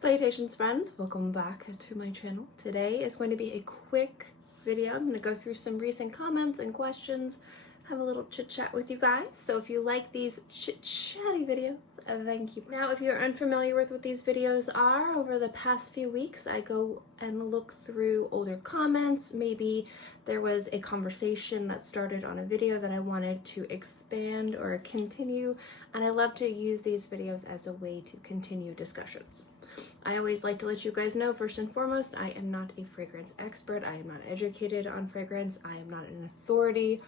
Salutations friends, welcome back to my channel. Today is going to be a quick video. I'm going to go through some recent comments and questions, have a little chit chat with you guys. So if you like these chit chatty videos, thank you. Now if you're unfamiliar with what these videos are, over the past few weeks I go and look through older comments. Maybe there was a conversation that started on a video that I wanted to expand or continue, and I love to use these videos as a way to continue discussions. I always like to let you guys know, first and foremost, I am not a fragrance expert. I am not educated on fragrance. I am not an authority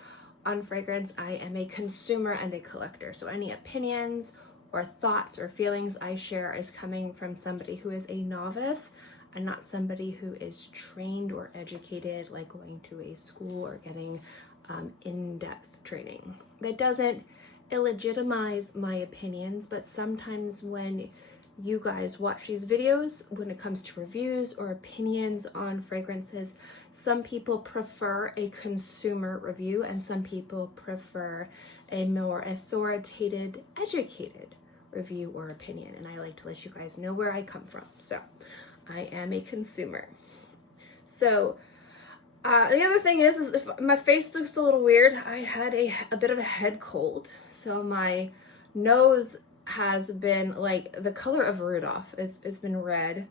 on fragrance. I am a consumer and a collector. So any opinions or thoughts or feelings I share is coming from somebody who is a novice and not somebody who is trained or educated, like going to a school or getting in-depth training. That doesn't illegitimize my opinions, but sometimes when you guys watch these videos, when it comes to reviews or opinions on fragrances, some people prefer a consumer review and some people prefer a more authoritative, educated review or opinion. And I like to let you guys know where I come from. So I am a consumer. So the other thing is if my face looks a little weird, I had a bit of a head cold. So my nose has been like the color of Rudolph. It's been red,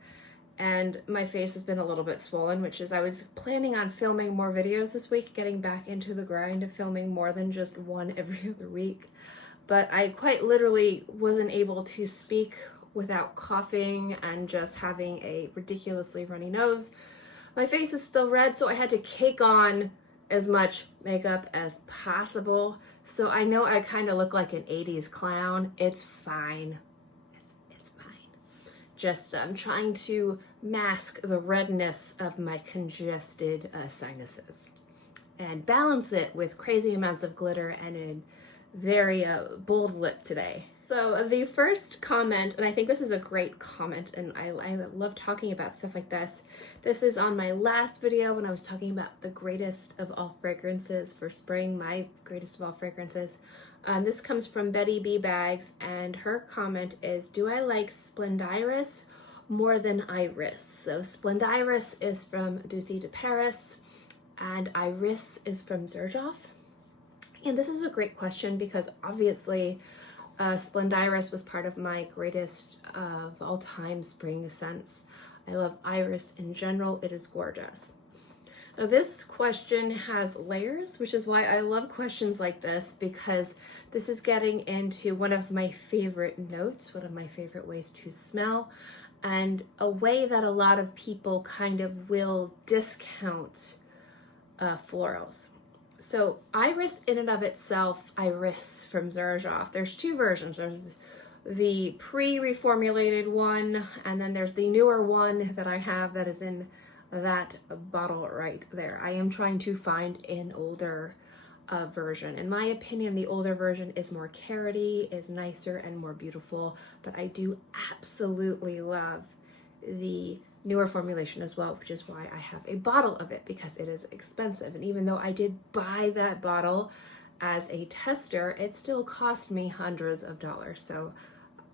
and my face has been a little bit swollen, which is I was planning on filming more videos this week, getting back into the grind of filming more than just one every other week. But I quite literally wasn't able to speak without coughing and just having a ridiculously runny nose. My face is still red, so I had to cake on as much makeup as possible. So I know I kind of look like an 80s clown. It's fine. It's fine. Just I'm trying to mask the redness of my congested sinuses and balance it with crazy amounts of glitter and a very bold lip today. So the first comment, and I think this is a great comment, and I love talking about stuff like this. This is on my last video when I was talking about the greatest of all fragrances for spring, my greatest of all fragrances. This comes from Betty B Bags, and her comment is, do I like Splendiris more than Iris? So Splendiris is from Douce de Paris, and Iris is from Xerjoff. And this is a great question because obviously Splendiris was part of my greatest of all time spring scents. I love Iris in general. It is gorgeous. Now this question has layers, which is why I love questions like this, because this is getting into one of my favorite notes, one of my favorite ways to smell, and a way that a lot of people kind of will discount florals. So Iris in and of itself, Iris from Xerjoff, there's two versions. There's the pre-reformulated one, and then there's the newer one that I have that is in that bottle right there. I am trying to find an older version. In my opinion, the older version is more carroty, is nicer and more beautiful, but I do absolutely love the newer formulation as well, which is why I have a bottle of it, because it is expensive. And even though I did buy that bottle as a tester, it still cost me hundreds of dollars. So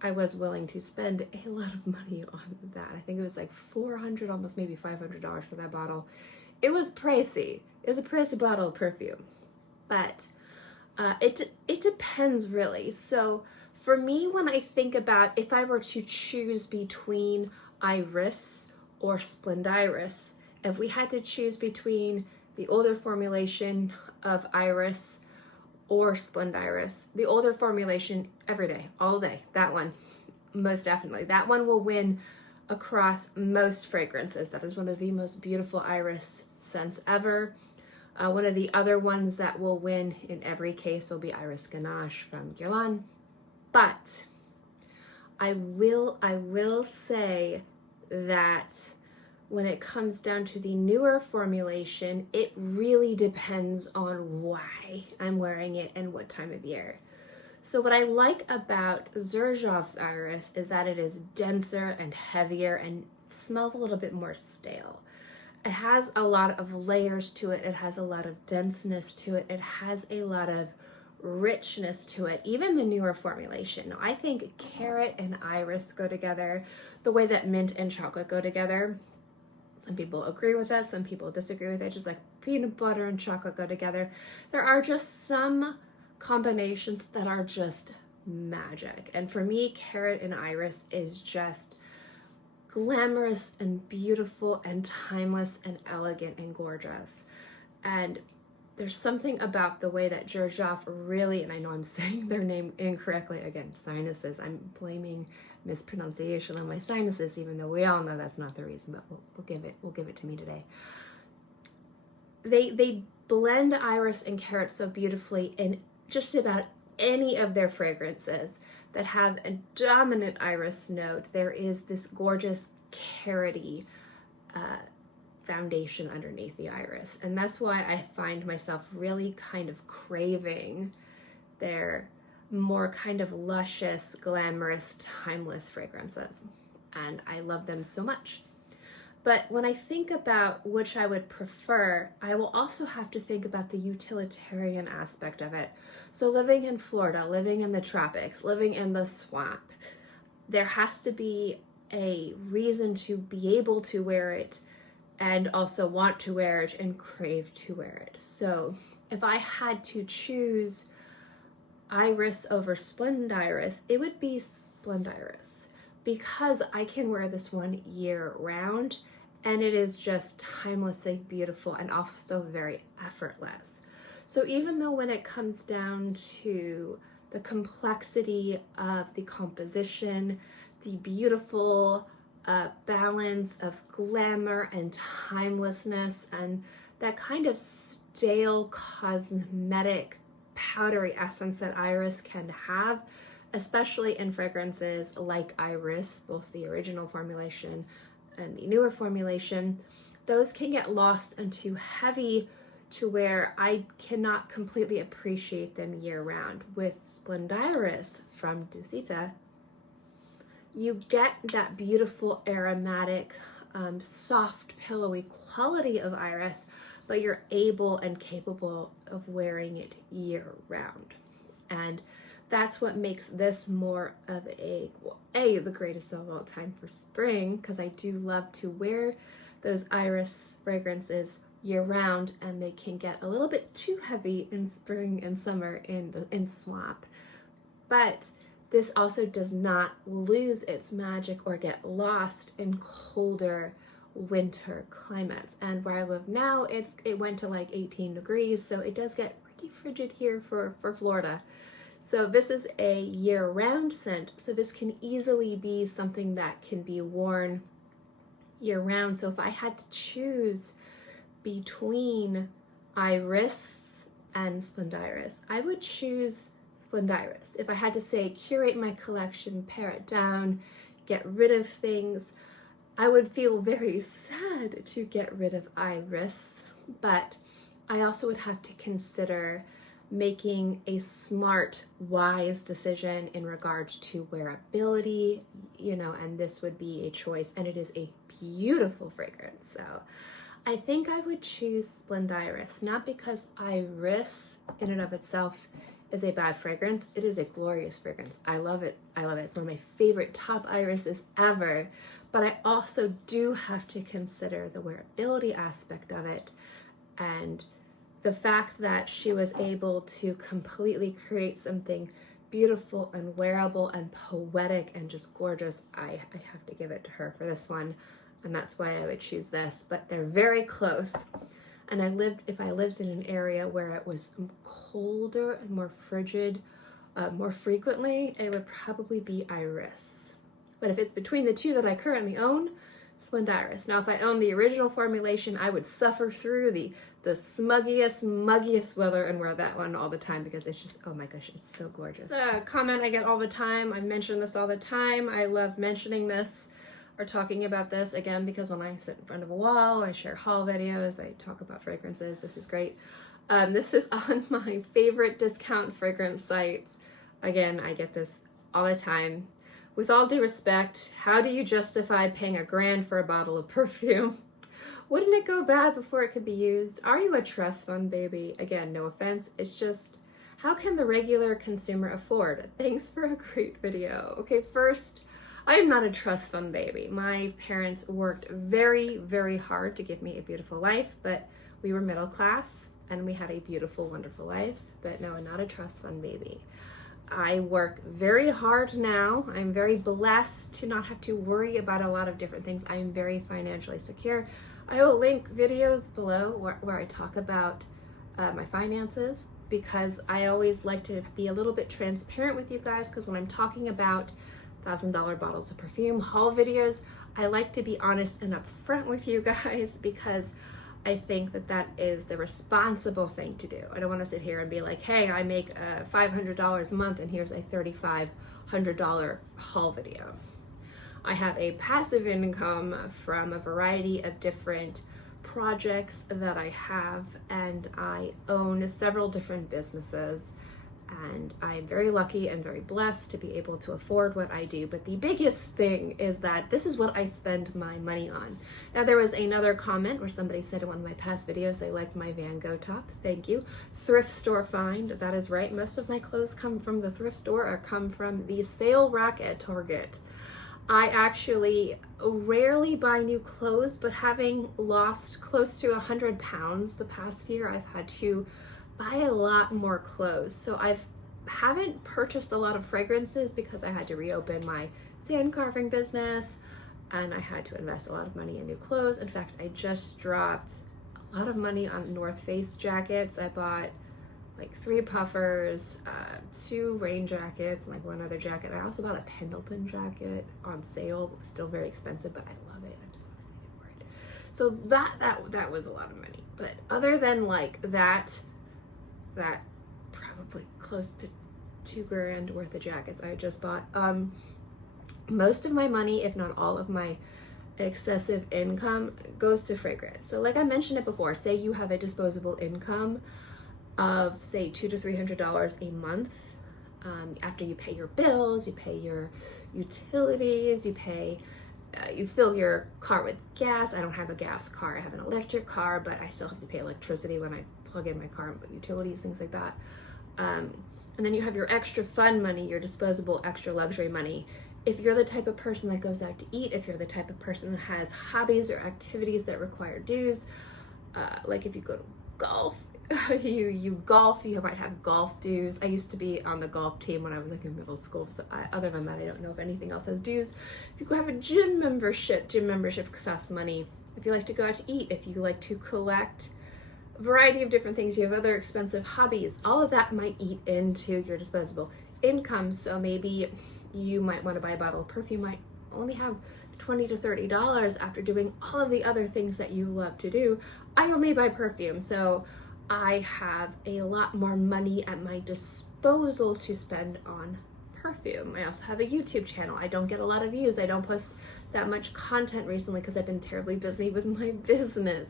I was willing to spend a lot of money on that. I think it was like $400, almost maybe $500 for that bottle. It was pricey. It was a pricey bottle of perfume, but it depends really. So for me, when I think about if I were to choose between Iris or Splendiris, if we had to choose between the older formulation of Iris or Splendiris, the older formulation every day, all day, that one, most definitely. That one will win across most fragrances. That is one of the most beautiful Iris scents ever. One of the other ones that will win in every case will be Iris Ganache from Guerlain. But I will say that when it comes down to the newer formulation, it really depends on why I'm wearing it and what time of year. So what I like about Xerjoff's Iris is that it is denser and heavier and smells a little bit more stale. It has a lot of layers to it. It has a lot of denseness to it. It has a lot of richness to it, even the newer formulation. I think carrot and iris go together the way that mint and chocolate go together. Some people agree with that, some people disagree with it, just like peanut butter and chocolate go together. There are just some combinations that are just magic. And for me, carrot and iris is just glamorous and beautiful and timeless and elegant and gorgeous. And there's something about the way that Gurdjieff really, and I know I'm saying their name incorrectly, again, sinuses, I'm blaming mispronunciation on my sinuses, even though we all know that's not the reason, but we'll give it to me today. They blend iris and carrot so beautifully in just about any of their fragrances that have a dominant iris note. There is this gorgeous carroty foundation underneath the iris, and that's why I find myself really kind of craving their more kind of luscious, glamorous, timeless fragrances, and I love them so much. But when I think about which I would prefer, I will also have to think about the utilitarian aspect of it. So living in Florida, living in the tropics, living in the swamp, there has to be a reason to be able to wear it and also want to wear it and crave to wear it. So if I had to choose iris over Splend Iris, it would be Splend Iris, because I can wear this one year round and it is just timelessly beautiful and also very effortless. So even though when it comes down to the complexity of the composition, the beautiful balance of glamour and timelessness, and that kind of stale cosmetic powdery essence that iris can have, especially in fragrances like iris, both the original formulation and the newer formulation, those can get lost and too heavy to where I cannot completely appreciate them year round. With Splend Iris from Dusita, you get that beautiful aromatic, soft, pillowy quality of iris, but you're able and capable of wearing it year round. And that's what makes this more of the greatest of all time for spring, because I do love to wear those iris fragrances year round, and they can get a little bit too heavy in spring and summer in the swamp. But this also does not lose its magic or get lost in colder winter climates. And where I live now, it went to like 18 degrees, so it does get pretty frigid here for Florida. So this is a year-round scent, so this can easily be something that can be worn year-round. So if I had to choose between iris and Splend Iris, I would choose Splend Iris. If I had to say curate my collection, pare it down, get rid of things, I would feel very sad to get rid of iris, but I also would have to consider making a smart, wise decision in regards to wearability, and this would be a choice, and it is a beautiful fragrance. So I think I would choose Splend Iris, not because iris in and of itself is a bad fragrance. It is a glorious fragrance. I love it. It's one of my favorite top irises ever, but I also do have to consider the wearability aspect of it, and the fact that she was able to completely create something beautiful and wearable and poetic and just gorgeous. I have to give it to her for this one, and that's why I would choose this. But they're very close, and if I lived in an area where it was colder and more frigid more frequently, it would probably be iris. But if it's between the two that I currently own, Splend Iris. Now if I own the original formulation, I would suffer through the smuggiest, muggiest weather and wear that one all the time, because it's just, oh my gosh, it's so gorgeous. It's a comment I get all the time. I mention this all the time. I love mentioning this or talking about this, again, because when I sit in front of a wall, I share haul videos, I talk about fragrances. This is great. This is on my favorite discount fragrance sites. Again, I get this all the time. With all due respect, how do you justify paying $1,000 for a bottle of perfume? Wouldn't it go bad before it could be used? Are you a trust fund baby? Again, no offense. It's just How can the regular consumer afford? Thanks for a great video. Okay, first, I am not a trust fund baby. My parents worked very, very hard to give me a beautiful life, but we were middle class and we had a beautiful, wonderful life. But no, I'm not a trust fund baby. I work very hard now. I'm very blessed to not have to worry about a lot of different things. I am very financially secure. I will link videos below where I talk about my finances, because I always like to be a little bit transparent with you guys, because when I'm talking about $1,000 bottles of perfume haul videos, I like to be honest and upfront with you guys, because I think that that is the responsible thing to do. I don't want to sit here and be like, hey, I make $500 a month and here's a $3,500 haul video. I have a passive income from a variety of different projects that I have, and I own several different businesses, and I'm very lucky and very blessed to be able to afford what I do. But the biggest thing is that this is what I spend my money on. Now, there was another comment where somebody said in one of my past videos they liked my Van Gogh top. Thank you. Thrift store find. That is right. Most of my clothes come from the thrift store or come from the sale rack at Target. I actually rarely buy new clothes, but having lost close to 100 pounds the past year, I've had to buy a lot more clothes. So I haven't purchased a lot of fragrances because I had to reopen my Sandcarving business and I had to invest a lot of money in new clothes. In fact, I just dropped a lot of money on North Face jackets. I bought like 3 puffers, 2 rain jackets, and like 1 other jacket. I also bought a Pendleton jacket on sale. It was still very expensive, but I love it. I'm so excited for it. So that was a lot of money. But other than like that probably close to $2,000 worth of jackets I just bought. Most of my money, if not all of my excessive income, goes to fragrance. So like I mentioned it before, say you have a disposable income of say $200 to $300 a month. After you pay your bills, you pay your utilities, you fill your car with gas. I don't have a gas car, I have an electric car, but I still have to pay electricity when I plug in my car, utilities, things like that. And then you have your extra fun money, your disposable extra luxury money. If you're the type of person that goes out to eat, if you're the type of person that has hobbies or activities that require dues, like if you go to golf, you golf, you might have golf dues. I used to be on the golf team when I was like in middle school, so other than that I don't know if anything else has dues. If you have a gym membership costs money. If you like to go out to eat, if you like to collect a variety of different things, you have other expensive hobbies, all of that might eat into your disposable income. So maybe you might want to buy a bottle of perfume, might only have $20 to $30 after doing all of the other things that you love to do. I only buy perfume, so I have a lot more money at my disposal to spend on perfume. I also have a YouTube channel. I don't get a lot of views. I don't post that much content recently because I've been terribly busy with my business.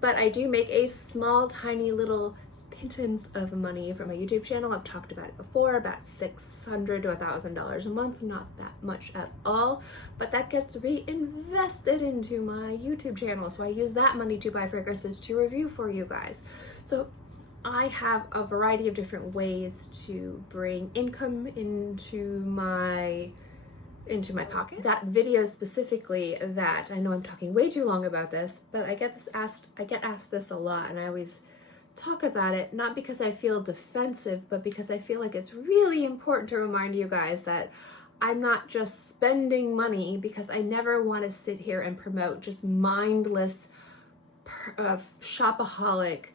But I do make a small, tiny little pittance of money from my YouTube channel. I've talked about it before, about $600 to $1,000 a month, not that much at all, but that gets reinvested into my YouTube channel. So I use that money to buy fragrances to review for you guys. So I have a variety of different ways to bring income into my pocket. That video specifically, that I know I'm talking way too long about this, but I get asked this a lot, and I always talk about it, not because I feel defensive, but because I feel like it's really important to remind you guys that I'm not just spending money, because I never want to sit here and promote just mindless shopaholic,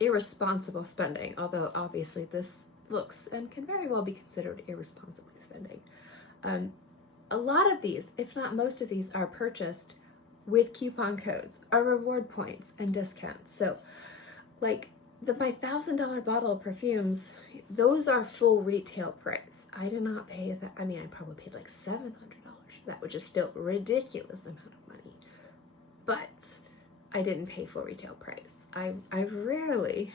irresponsible spending, although obviously this looks and can very well be considered irresponsibly spending. A lot of these, if not most of these, are purchased with coupon codes or reward points and discounts. So like my $1,000 bottle of perfumes, those are full retail price. I did not pay that. I mean, I probably paid like $700 for that, which is still a ridiculous amount of money, but I didn't pay full retail price. I rarely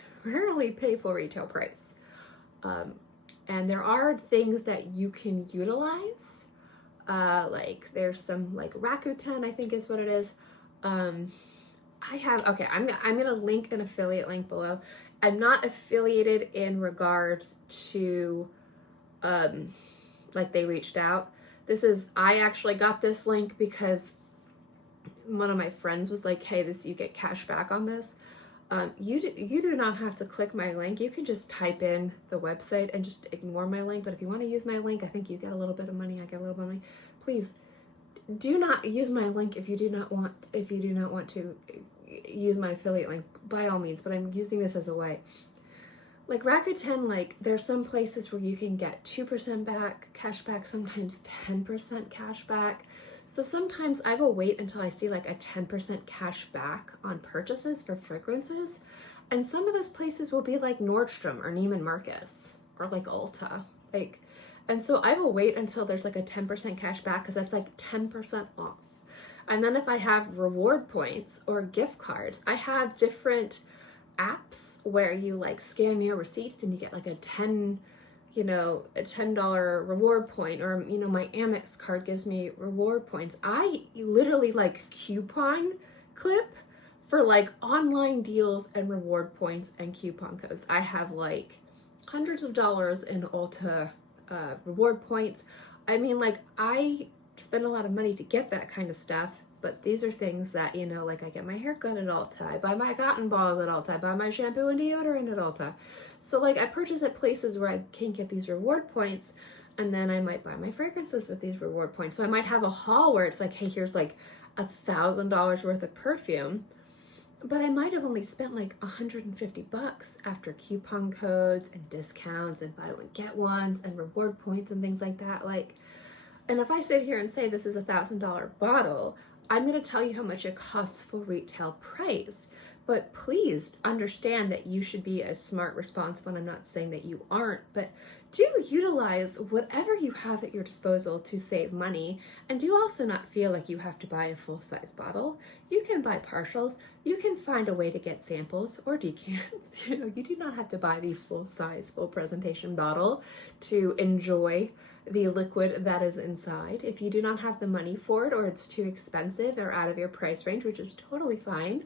pay full retail price. And there are things that you can utilize. Like there's some like Rakuten, I think is what it is. I'm gonna link an affiliate link below. I'm not affiliated in regards to, like they reached out. I actually got this link because one of my friends was like, hey, you get cash back on this. You do not have to click my link. You can just type in the website and just ignore my link. But if you want to use my link, I think you get a little bit of money. I get a little bit of money. Please do not use my link if you do not want to use my affiliate link, by all means. But I'm using this as a way. Like Rakuten, like there's some places where you can get 2% back, cash back, sometimes 10% cash back. So sometimes I will wait until I see like a 10% cash back on purchases for fragrances. And some of those places will be like Nordstrom or Neiman Marcus or like Ulta. And so I will wait until there's like a 10% cash back because that's like 10% off. And then if I have reward points or gift cards, I have different apps where you like scan your receipts and you get like a $10 reward point, or my Amex card gives me reward points. I literally like coupon clip for like online deals and reward points and coupon codes. I have like hundreds of dollars in Ulta reward points. I mean, like I spend a lot of money to get that kind of stuff. But these are things that, like I get my haircut at Ulta, I buy my cotton balls at Ulta, I buy my shampoo and deodorant at Ulta. So like I purchase at places where I can get these reward points, and then I might buy my fragrances with these reward points. So I might have a haul where it's like, hey, here's like $1,000 worth of perfume, but I might have only spent like $150 after coupon codes and discounts and buy one get ones and reward points and things like that. And if I sit here and say this is $1,000 bottle, I'm going to tell you how much it costs full retail price. But please understand that you should be as smart, responsible, and I'm not saying that you aren't, but do utilize whatever you have at your disposal to save money, and do also not feel like you have to buy a full-size bottle. You can buy partials. You can find a way to get samples or decants. You do not have to buy the full-size, full presentation bottle to enjoy the liquid that is inside. If you do not have the money for it, or it's too expensive or out of your price range, which is totally fine,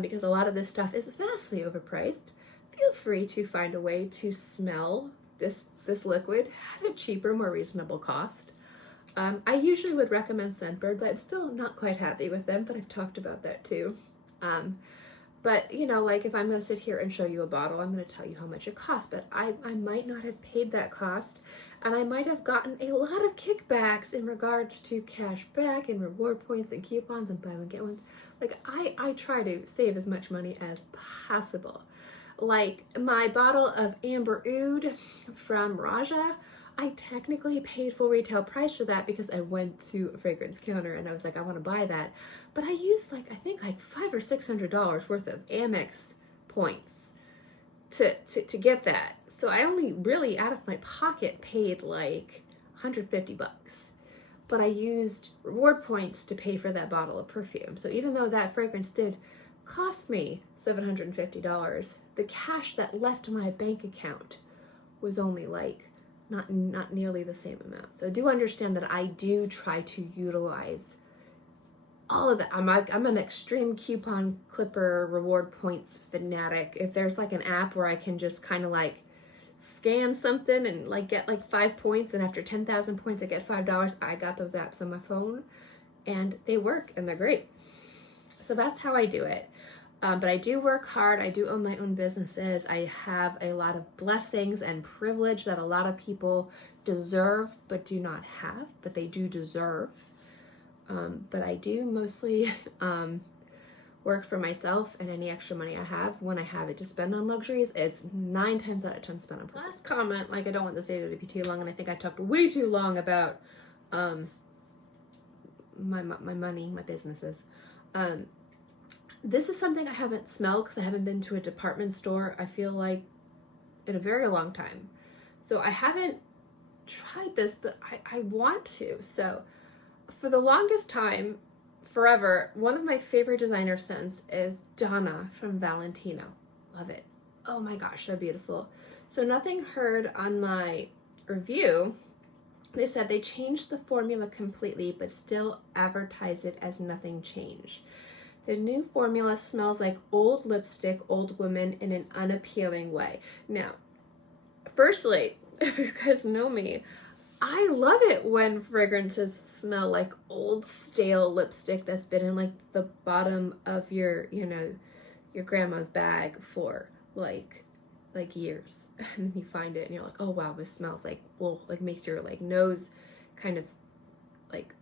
because a lot of this stuff is vastly overpriced, feel free to find a way to smell this liquid at a cheaper, more reasonable cost. I usually would recommend Scentbird, but I'm still not quite happy with them, but I've talked about that too. But like if I'm going to sit here and show you a bottle, I'm going to tell you how much it costs, but I might not have paid that cost, and I might have gotten a lot of kickbacks in regards to cash back and reward points and coupons and buy one get ones. Like I try to save as much money as possible. Like my bottle of Amber Oud from Raja, I technically paid full retail price for that because I went to a fragrance counter and I was like, I want to buy that. But I used I think $500 or $600 worth of Amex points to get that. So I only really out of my pocket paid like $150. But I used reward points to pay for that bottle of perfume. So even though that fragrance did cost me $750, the cash that left my bank account was only not nearly the same amount. So do understand that I do try to utilize all of that. I'm an extreme coupon clipper, reward points fanatic. If there's an app where I can just kind of scan something and get 5 points, and after 10,000 points I get $5, I got those apps on my phone and they work and they're great. So that's how I do it. But I do work hard. I do own my own businesses. I have a lot of blessings and privilege that a lot of people deserve but do not have, but they do deserve. But I do mostly work for myself, and any extra money I have, when I have it to spend on luxuries, it's 9 times out of 10 spent on. Last comment, I don't want this video to be too long, and I think I talked way too long about my money, my businesses. This is something I haven't smelled because I haven't been to a department store, I feel like, in a very long time. So I haven't tried this, but I want to. So for the longest time, forever, one of my favorite designer scents is Donna from Valentino. Love it. Oh my gosh, so beautiful. So Nothing Heard on my review, they said they changed the formula completely but still advertise it as nothing changed. The new formula smells like old lipstick, old women in an unappealing way. Now, firstly, if you guys know me, I love it when fragrances smell like old stale lipstick that's been in like the bottom of your, you know, your grandma's bag for like years. And then you find it and you're like, oh wow, this smells like, well, like makes your like nose kind of like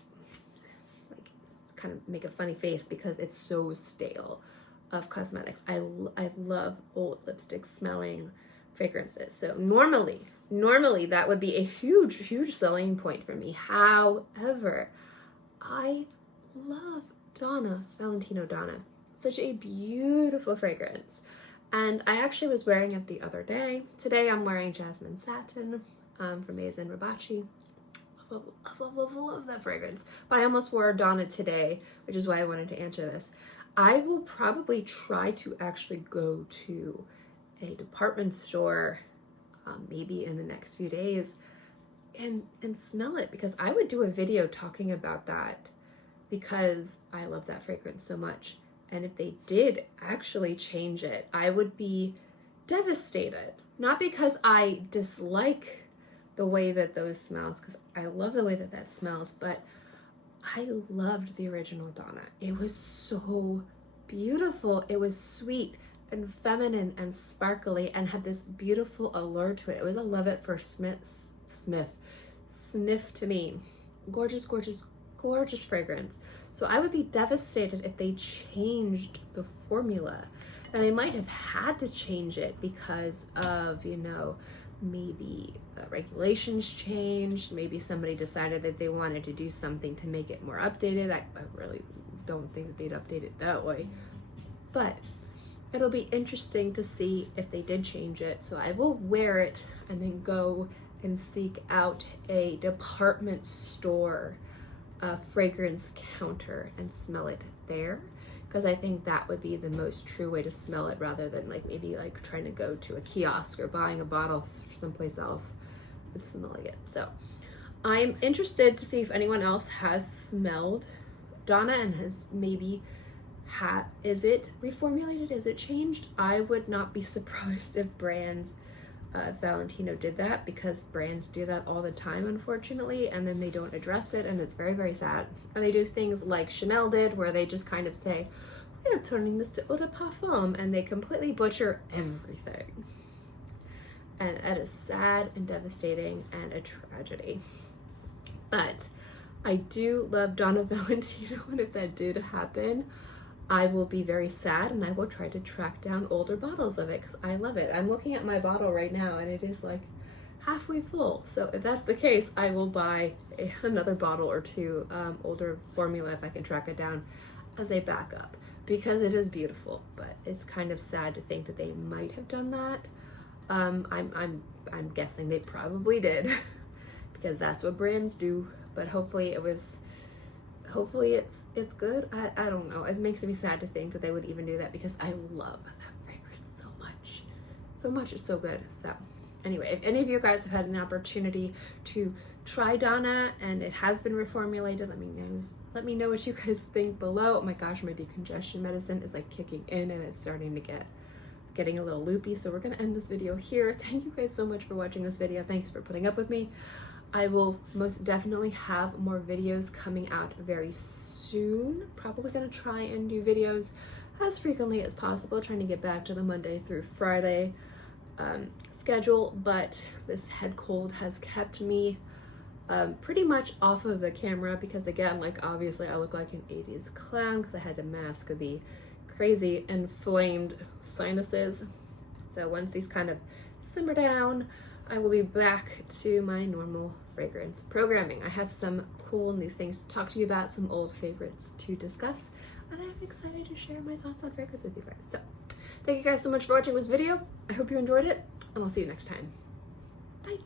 kind of make a funny face because it's so stale of cosmetics. I love old lipstick smelling fragrances. So normally that would be a huge selling point for me. However, I love Valentino Donna. Such a beautiful fragrance. And I actually was wearing it the other day. Today I'm wearing Jasmin Satin from Maison Rebatchi. Love that fragrance. But I almost wore Donna today, which is why I wanted to answer this. I will probably try to actually go to a department store maybe in the next few days and smell it, because I would do a video talking about that because I love that fragrance so much. And if they did actually change it, I would be devastated. Not because I dislike the way that those smells, because I love the way that that smells, but I loved the original Donna. It was so beautiful. It was sweet and feminine and sparkly and had this beautiful allure to it. It was a love at first sniff to me. Gorgeous, gorgeous, gorgeous fragrance. So I would be devastated if they changed the formula. And they might have had to change it because of, you know, maybe regulations changed, maybe somebody decided that they wanted to do something to make it more updated. I really don't think that they'd update it that way, but it'll be interesting to see if they did change it. So I will wear it and then go and seek out a department store fragrance counter and smell it there, because I think that would be the most true way to smell it, rather than like maybe like trying to go to a kiosk or buying a bottle someplace else and smelling it. So I'm interested to see if anyone else has smelled Donna and has maybe is it reformulated, is it changed? I would not be surprised if brands, Valentino did that, because brands do that all the time, unfortunately, and then they don't address it, and it's very sad. Or they do things like Chanel did, where they just kind of say, we are turning this to eau de parfum, and they completely butcher everything. And that is sad and devastating and a tragedy. But I do love Donna Valentino, and if that did happen, I will be very sad, and I will try to track down older bottles of it because I love it. I'm looking at my bottle right now and it is like halfway full. So if that's the case, I will buy another bottle or two older formula if I can track it down as a backup, because it is beautiful. But it's kind of sad to think that they might have done that. I'm guessing they probably did because that's what brands do. But hopefully it's good. I don't know. It makes me sad to think that they would even do that, because I love that fragrance so much. It's so good. So anyway, if any of you guys have had an opportunity to try Donna and it has been reformulated, let me know what you guys think below. Oh my gosh, my decongestion medicine is like kicking in and it's starting to getting a little loopy. So we're gonna end this video here. Thank you guys so much for watching this video. Thanks for putting up with me. I will most definitely have more videos coming out very soon. Probably gonna try and do videos as frequently as possible, trying to get back to the Monday through Friday schedule, but this head cold has kept me pretty much off of the camera, because again, like obviously I look like an 80s clown because I had to mask the crazy inflamed sinuses. So once these kind of simmer down, I will be back to my normal fragrance programming. I have some cool new things to talk to you about, some old favorites to discuss, and I'm excited to share my thoughts on fragrance with you guys. So thank you guys so much for watching this video. I hope you enjoyed it, and I'll see you next time. Bye.